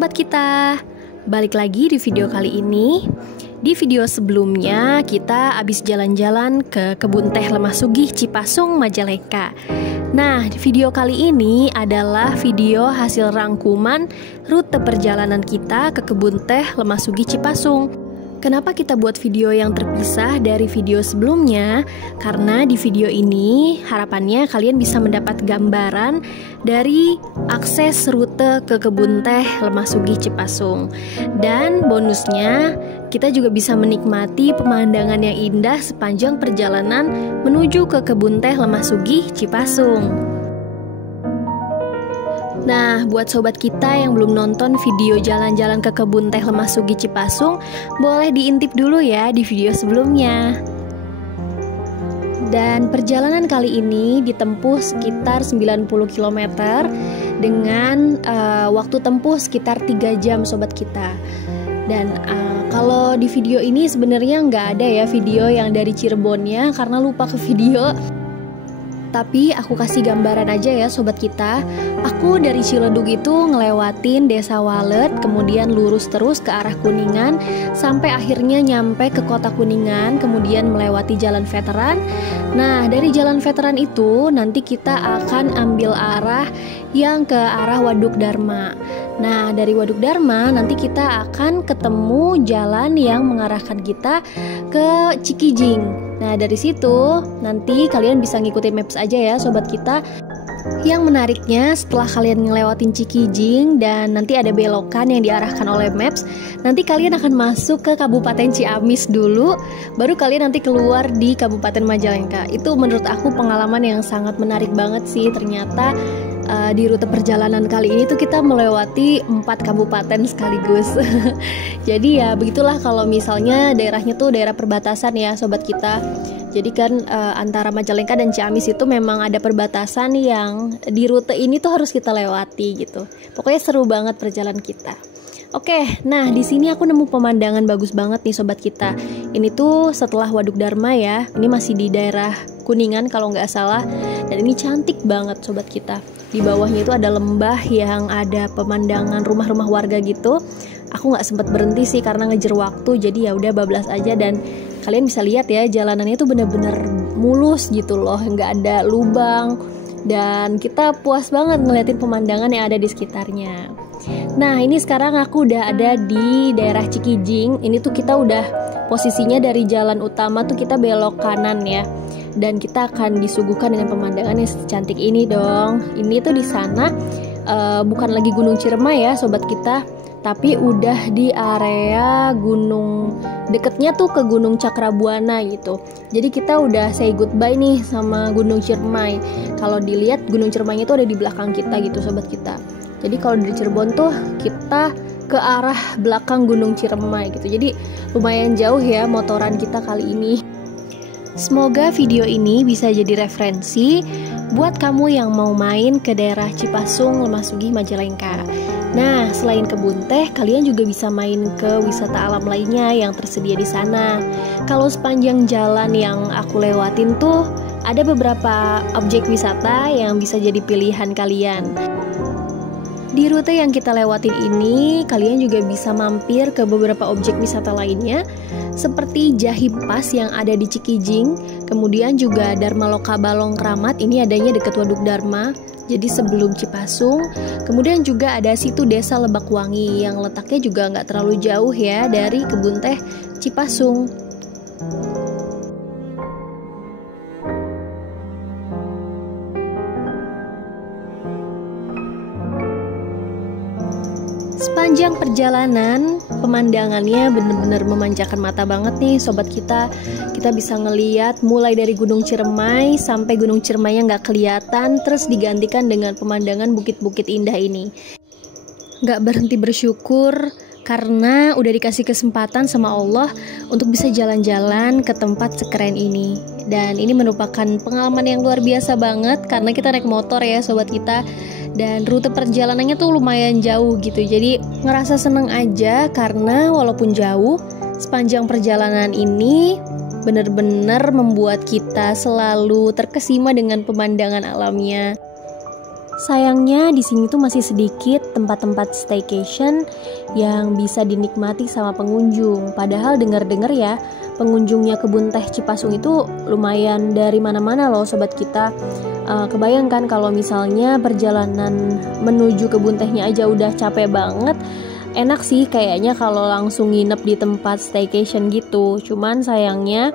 sobat kita, balik lagi di video kali ini. Di video sebelumnya kita habis jalan-jalan ke kebun teh Lemah Sugih Cipasung, Majalengka. Nah, video kali ini adalah video hasil rangkuman rute perjalanan kita ke kebun teh Lemah Sugih Cipasung. Kenapa kita buat video yang terpisah dari video sebelumnya? Karena di video ini harapannya kalian bisa mendapat gambaran dari akses rute ke kebun teh Lemah Sugih Cipasung. Dan bonusnya kita juga bisa menikmati pemandangan yang indah sepanjang perjalanan menuju ke kebun teh Lemah Sugih Cipasung. Nah, buat sobat kita yang belum nonton video jalan-jalan ke kebun teh Lemah Sugih Cipasung, boleh diintip dulu ya di video sebelumnya. Dan perjalanan kali ini ditempuh sekitar 90 km dengan waktu tempuh sekitar 3 jam sobat kita. Dan kalau di video ini sebenarnya nggak ada ya video yang dari Cirebonnya karena lupa ke video. Tapi aku kasih gambaran aja ya sobat kita. Aku dari Ciledug itu ngelewatin desa Walet, kemudian lurus terus ke arah Kuningan sampai akhirnya nyampe ke kota Kuningan, kemudian melewati jalan veteran. Nah, dari jalan veteran itu nanti kita akan ambil arah yang ke arah Waduk Dharma. Nah, dari Waduk Dharma nanti kita akan ketemu jalan yang mengarahkan kita ke Cikijing. Nah, dari situ nanti kalian bisa ngikutin maps aja ya sobat kita. Yang menariknya setelah kalian ngelewatin Cikijing dan nanti ada belokan yang diarahkan oleh maps, nanti kalian akan masuk ke Kabupaten Ciamis dulu, baru kalian nanti keluar di Kabupaten Majalengka. Itu menurut aku pengalaman yang sangat menarik banget sih. Ternyata di rute perjalanan kali ini tuh kita melewati 4 kabupaten sekaligus. Jadi ya begitulah kalau misalnya daerahnya tuh daerah perbatasan ya sobat kita. Jadi kan antara Majalengka dan Ciamis itu memang ada perbatasan yang di rute ini tuh harus kita lewati gitu. Pokoknya seru banget perjalanan kita. Oke, nah di sini aku nemu pemandangan bagus banget nih sobat kita. Ini tuh setelah Waduk Dharma ya. Ini masih di daerah Kuningan kalau nggak salah. Dan ini cantik banget sobat kita. Di bawahnya itu ada lembah yang ada pemandangan rumah-rumah warga gitu. Aku nggak sempat berhenti sih karena ngejar waktu. Jadi ya udah bablas aja dan kalian bisa lihat ya jalanannya itu bener-bener mulus gitu loh, nggak ada lubang. Dan kita puas banget ngeliatin pemandangan yang ada di sekitarnya. Nah, ini sekarang aku udah ada di daerah Cikijing. Ini tuh kita udah posisinya dari jalan utama tuh kita belok kanan ya. Dan kita akan disuguhkan dengan pemandangan yang secantik ini dong. Ini tuh di sana bukan lagi Gunung Ciremai ya sobat kita, tapi udah di area gunung deketnya tuh ke Gunung Cakrabuana gitu. Jadi kita udah say goodbye nih sama Gunung Ciremai. Kalau dilihat Gunung Ciremai itu ada di belakang kita gitu sobat kita. Jadi kalau dari Cirebon tuh kita ke arah belakang Gunung Ciremai gitu. Jadi lumayan jauh ya motoran kita kali ini. Semoga video ini bisa jadi referensi buat kamu yang mau main ke daerah Cipasung, Lemah Sugih, Majalengka. Nah, selain kebun teh, kalian juga bisa main ke wisata alam lainnya yang tersedia di sana. Kalau sepanjang jalan yang aku lewatin tuh, ada beberapa objek wisata yang bisa jadi pilihan kalian. Di rute yang kita lewatin ini, kalian juga bisa mampir ke beberapa objek wisata lainnya, seperti Jahim Pass yang ada di Cikijing, kemudian juga Dharma Loka Balong Kramat, ini adanya dekat Waduk Dharma, jadi sebelum Cipasung. Kemudian juga ada situ Desa Lebakwangi yang letaknya juga nggak terlalu jauh ya dari kebun teh Cipasung. Sepanjang perjalanan, pemandangannya bener-bener memanjakan mata banget nih sobat kita. Kita bisa ngeliat mulai dari Gunung Ciremai sampai Gunung Ciremai yang nggak kelihatan, terus digantikan dengan pemandangan bukit-bukit indah ini. Nggak berhenti bersyukur karena udah dikasih kesempatan sama Allah untuk bisa jalan-jalan ke tempat sekeren ini. Dan ini merupakan pengalaman yang luar biasa banget karena kita naik motor ya sobat kita. Dan rute perjalanannya tuh lumayan jauh gitu. Jadi ngerasa seneng aja karena walaupun jauh, sepanjang perjalanan ini bener-bener membuat kita selalu terkesima dengan pemandangan alamnya. Sayangnya di sini tuh masih sedikit tempat-tempat staycation yang bisa dinikmati sama pengunjung. Padahal dengar-dengar ya, pengunjungnya kebun teh Cipasung itu lumayan dari mana-mana loh sobat kita. Kebayangkan kalau misalnya perjalanan menuju kebun tehnya aja udah capek banget. Enak sih kayaknya kalau langsung nginep di tempat staycation gitu. Cuman sayangnya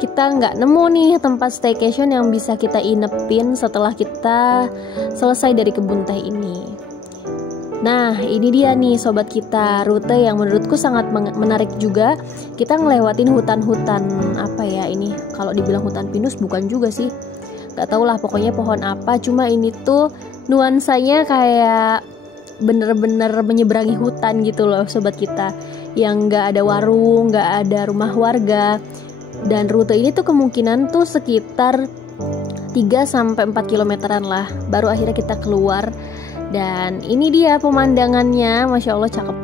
kita nggak nemu nih tempat staycation yang bisa kita inepin setelah kita selesai dari kebun teh ini. Nah, ini dia nih sobat kita, rute yang menurutku sangat menarik juga. Kita ngelewatin hutan-hutan apa ya ini? Kalau dibilang hutan pinus bukan juga sih. Gak tau lah pokoknya pohon apa. Cuma ini tuh nuansanya kayak bener-bener menyeberangi hutan gitu loh sobat kita. Yang gak ada warung, gak ada rumah warga. Dan rute ini tuh kemungkinan tuh sekitar 3-4 kilometeran lah. Baru akhirnya kita keluar. Dan ini dia pemandangannya, Masya Allah cakep.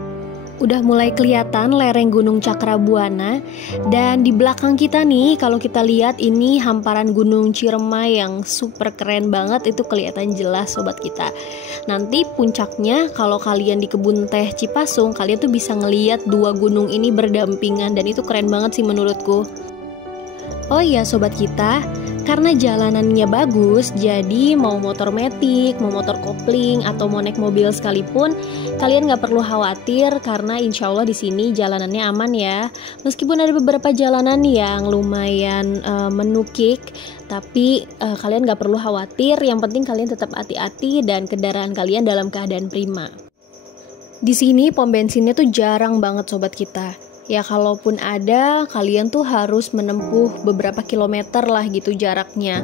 Udah mulai kelihatan lereng Gunung Cakrabuana. Dan di belakang kita nih, kalau kita lihat ini hamparan Gunung Ciremai yang super keren banget. Itu kelihatan jelas sobat kita. Nanti puncaknya kalau kalian di kebun teh Cipasung, kalian tuh bisa ngeliat dua gunung ini berdampingan. Dan itu keren banget sih menurutku. Oh iya sobat kita, karena jalanannya bagus, jadi mau motor metik, mau motor kopling, atau mau naik mobil sekalipun, kalian nggak perlu khawatir karena insya Allah di sini jalanannya aman ya. Meskipun ada beberapa jalanan yang lumayan menukik, tapi kalian nggak perlu khawatir. Yang penting kalian tetap hati-hati dan kendaraan kalian dalam keadaan prima. Di sini pom bensinnya tuh jarang banget sobat kita. Ya kalaupun ada, kalian tuh harus menempuh beberapa kilometer lah gitu jaraknya.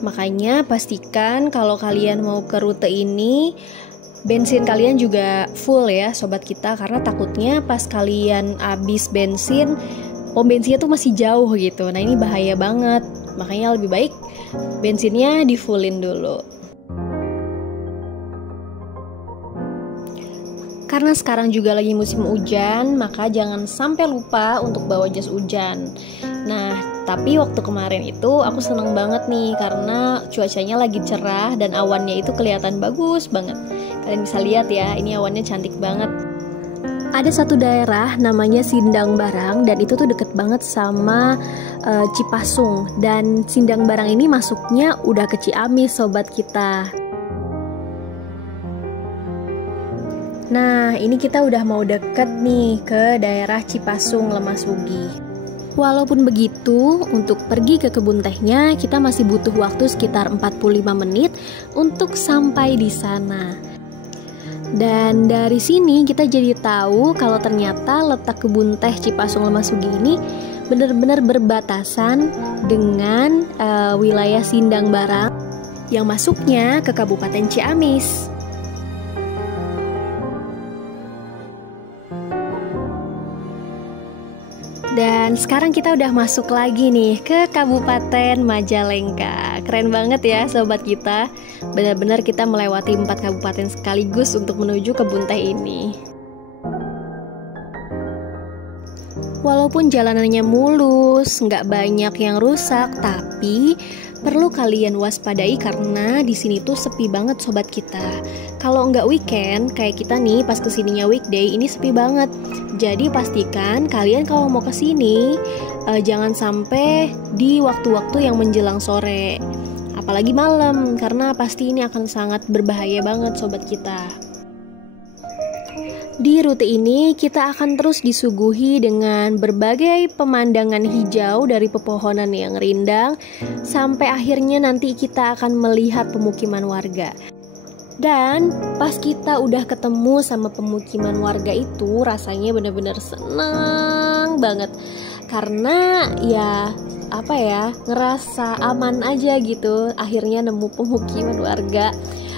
Makanya pastikan kalau kalian mau ke rute ini, bensin kalian juga full ya sobat kita. Karena takutnya pas kalian habis bensin, pom bensinnya tuh masih jauh gitu. Nah ini bahaya banget. Makanya lebih baik bensinnya di fullin dulu. Karena sekarang juga lagi musim hujan, maka jangan sampai lupa untuk bawa jas hujan. Nah, tapi waktu kemarin itu aku seneng banget nih karena cuacanya lagi cerah dan awannya itu kelihatan bagus banget. Kalian bisa lihat ya, ini awannya cantik banget. Ada satu daerah namanya Sindang Barang dan itu tuh deket banget sama Cipasung. Dan Sindang Barang ini masuknya udah ke Ciamis sobat kita. Nah, ini kita udah mau deket nih ke daerah Cipasung Lemasugi. Walaupun begitu, untuk pergi ke kebun tehnya kita masih butuh waktu sekitar 45 menit untuk sampai di sana. Dan dari sini kita jadi tahu kalau ternyata letak kebun teh Cipasung Lemasugi ini benar-benar berbatasan dengan wilayah Sindang Barang yang masuknya ke Kabupaten Ciamis. Dan sekarang kita udah masuk lagi nih ke Kabupaten Majalengka. Keren banget ya sobat kita. Benar-benar kita melewati 4 kabupaten sekaligus untuk menuju kebun teh ini. Walaupun jalanannya mulus, nggak banyak yang rusak, tapi perlu kalian waspadai karena di sini tuh sepi banget sobat kita. Kalau nggak weekend kayak kita nih pas kesininya weekday ini sepi banget. Jadi pastikan kalian kalau mau kesini jangan sampai di waktu-waktu yang menjelang sore, apalagi malam karena pasti ini akan sangat berbahaya banget sobat kita. Di rute ini kita akan terus disuguhi dengan berbagai pemandangan hijau dari pepohonan yang rindang sampai akhirnya nanti kita akan melihat pemukiman warga. Dan pas kita udah ketemu sama pemukiman warga itu rasanya benar-benar senang banget. Karena ya ngerasa aman aja gitu akhirnya nemu pemukiman warga.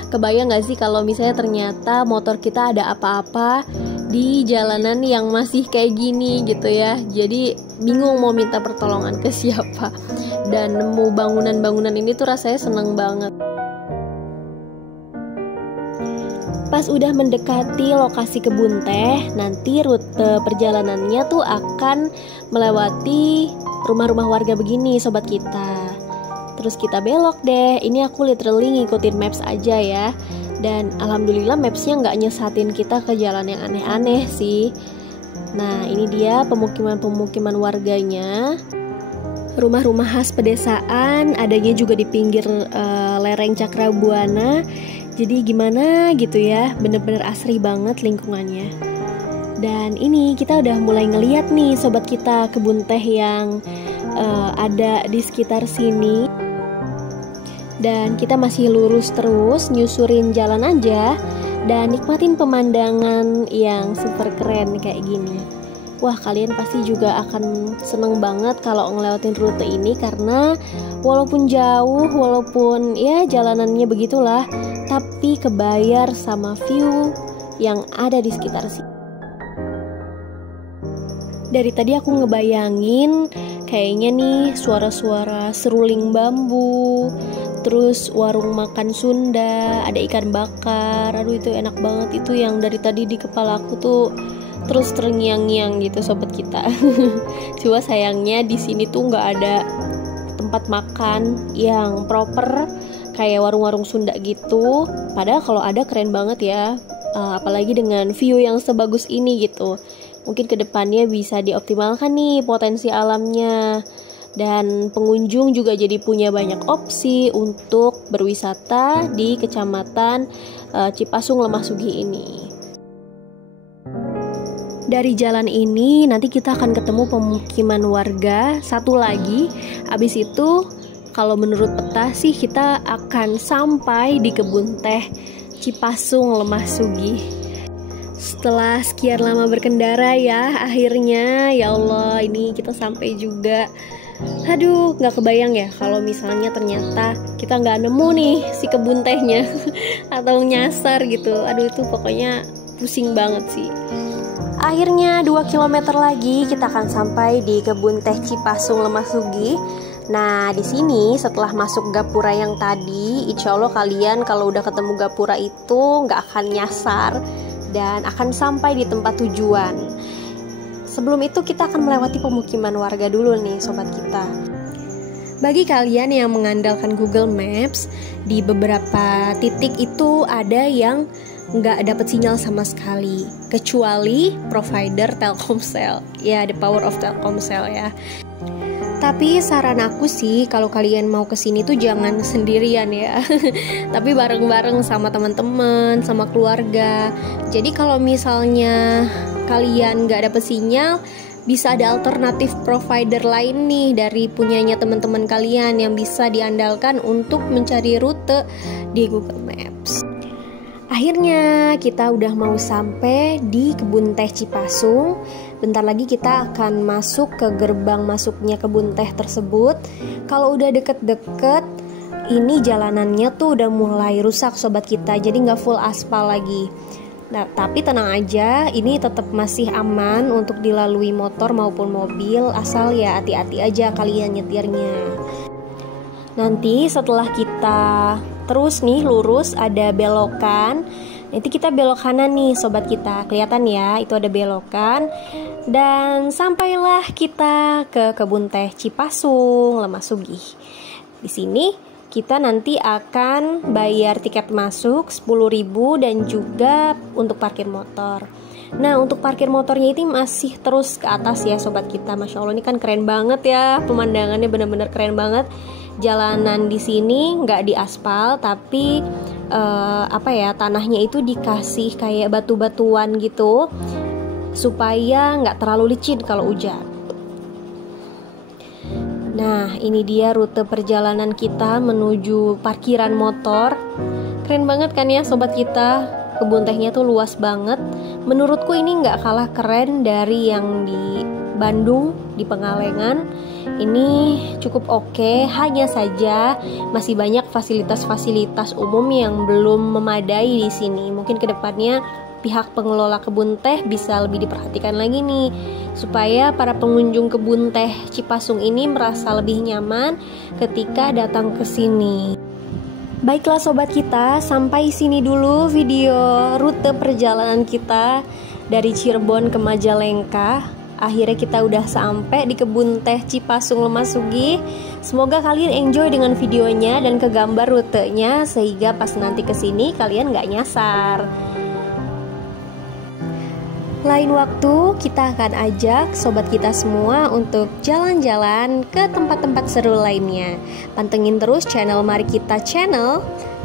Kebayang gak sih kalau misalnya ternyata motor kita ada apa-apa di jalanan yang masih kayak gini gitu ya. Jadi bingung mau minta pertolongan ke siapa. Dan nemu bangunan-bangunan ini tuh rasanya seneng banget. Pas udah mendekati lokasi kebun teh, nanti rute perjalanannya tuh akan melewati rumah-rumah warga begini sobat kita. Terus kita belok deh. Ini aku literally ngikutin maps aja ya. Dan alhamdulillah mapsnya nggak nyesatin kita ke jalan yang aneh-aneh sih. Nah, ini dia pemukiman-pemukiman warganya. Rumah-rumah khas pedesaan, adanya juga di pinggir lereng Cakrabuana. Jadi gimana gitu ya, bener-bener asri banget lingkungannya. Dan ini kita udah mulai ngeliat nih sobat kita kebun teh yang ada di sekitar sini. Dan kita masih lurus terus, nyusurin jalan aja dan nikmatin pemandangan yang super keren kayak gini. Wah, kalian pasti juga akan seneng banget kalau ngelewatin rute ini karena walaupun jauh, walaupun ya jalanannya begitulah, tapi kebayar sama view yang ada di sekitar sini. Dari tadi aku ngebayangin kayaknya nih suara-suara seruling bambu, terus warung makan Sunda, ada ikan bakar. Aduh, itu enak banget, itu yang dari tadi di kepala aku tuh terus terngiang-ngiang gitu sobat kita. Cuma sayangnya di sini tuh nggak ada tempat makan yang proper kayak warung-warung Sunda gitu. Padahal kalau ada keren banget ya, apalagi dengan view yang sebagus ini gitu. Mungkin kedepannya bisa dioptimalkan nih potensi alamnya. Dan pengunjung juga jadi punya banyak opsi untuk berwisata di Kecamatan Cipasung Lemah Sugih ini. Dari jalan ini nanti kita akan ketemu pemukiman warga satu lagi. Abis itu kalau menurut peta sih kita akan sampai di kebun teh Cipasung Lemah Sugih. Setelah sekian lama berkendara ya, akhirnya ya Allah ini kita sampai juga. Aduh, gak kebayang ya kalau misalnya ternyata kita gak nemu nih si kebun tehnya atau nyasar gitu. Aduh, itu pokoknya pusing banget sih. Akhirnya 2 km lagi kita akan sampai di kebun teh Cipasung Lemah Sugih. Nah, di sini setelah masuk gapura yang tadi, insya Allah kalian kalau udah ketemu gapura itu nggak akan nyasar dan akan sampai di tempat tujuan. Sebelum itu kita akan melewati pemukiman warga dulu nih sobat kita. Bagi kalian yang mengandalkan Google Maps, di beberapa titik itu ada yang nggak dapat sinyal sama sekali, kecuali provider Telkomsel. Ya, the power of Telkomsel ya. Tapi saran aku sih kalau kalian mau kesini tuh jangan sendirian ya. Tapi bareng-bareng sama teman-teman, sama keluarga. Jadi kalau misalnya kalian nggak dapet sinyal, bisa ada alternatif provider lain nih dari punyanya teman-teman kalian yang bisa diandalkan untuk mencari rute di Google Maps. Akhirnya kita udah mau sampai di kebun teh Cipasung. Bentar lagi kita akan masuk ke gerbang masuknya kebun teh tersebut. Kalau udah deket-deket, ini jalanannya tuh udah mulai rusak sobat kita, jadi nggak full aspal lagi. Nah, tapi tenang aja, ini tetap masih aman untuk dilalui motor maupun mobil, asal ya hati-hati aja kalian nyetirnya. Nanti setelah kita terus nih lurus ada belokan. Nanti kita belok kanan nih sobat kita. Kelihatan ya, itu ada belokan. Dan sampailah kita ke kebun teh Cipasung Lemah Sugih. Di sini kita nanti akan bayar tiket masuk 10.000 dan juga untuk parkir motor. Nah, untuk parkir motornya ini masih terus ke atas ya sobat kita. Masya Allah, ini kan keren banget ya, pemandangannya benar-benar keren banget. Jalanan di sini nggak diaspal, tapi tanahnya itu dikasih kayak batu-batuan gitu supaya nggak terlalu licin kalau hujan. Nah, ini dia rute perjalanan kita menuju parkiran motor. Keren banget kan ya sobat kita. Kebun tehnya tuh luas banget. Menurutku ini nggak kalah keren dari yang di Bandung, di Pengalengan. Ini cukup oke, hanya saja masih banyak fasilitas-fasilitas umum yang belum memadai di sini. Mungkin kedepannya pihak pengelola kebun teh bisa lebih diperhatikan lagi nih, supaya para pengunjung kebun teh Cipasung ini merasa lebih nyaman ketika datang ke sini. Baiklah sobat kita, sampai sini dulu video rute perjalanan kita dari Cirebon ke Majalengka. akhirnya kita udah sampai di kebun teh Cipasung Lemah-Sugih. Semoga kalian enjoy dengan videonya dan kegambar rutenya, sehingga pas nanti kesini kalian nggak nyasar. Lain waktu kita akan ajak sobat kita semua untuk jalan-jalan ke tempat-tempat seru lainnya. Pantengin terus channel Mari Kita Channel.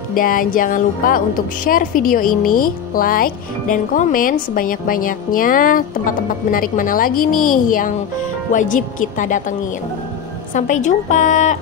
Dan jangan lupa untuk share video ini, like, dan komen sebanyak-banyaknya tempat-tempat menarik mana lagi nih yang wajib kita datengin. Sampai jumpa!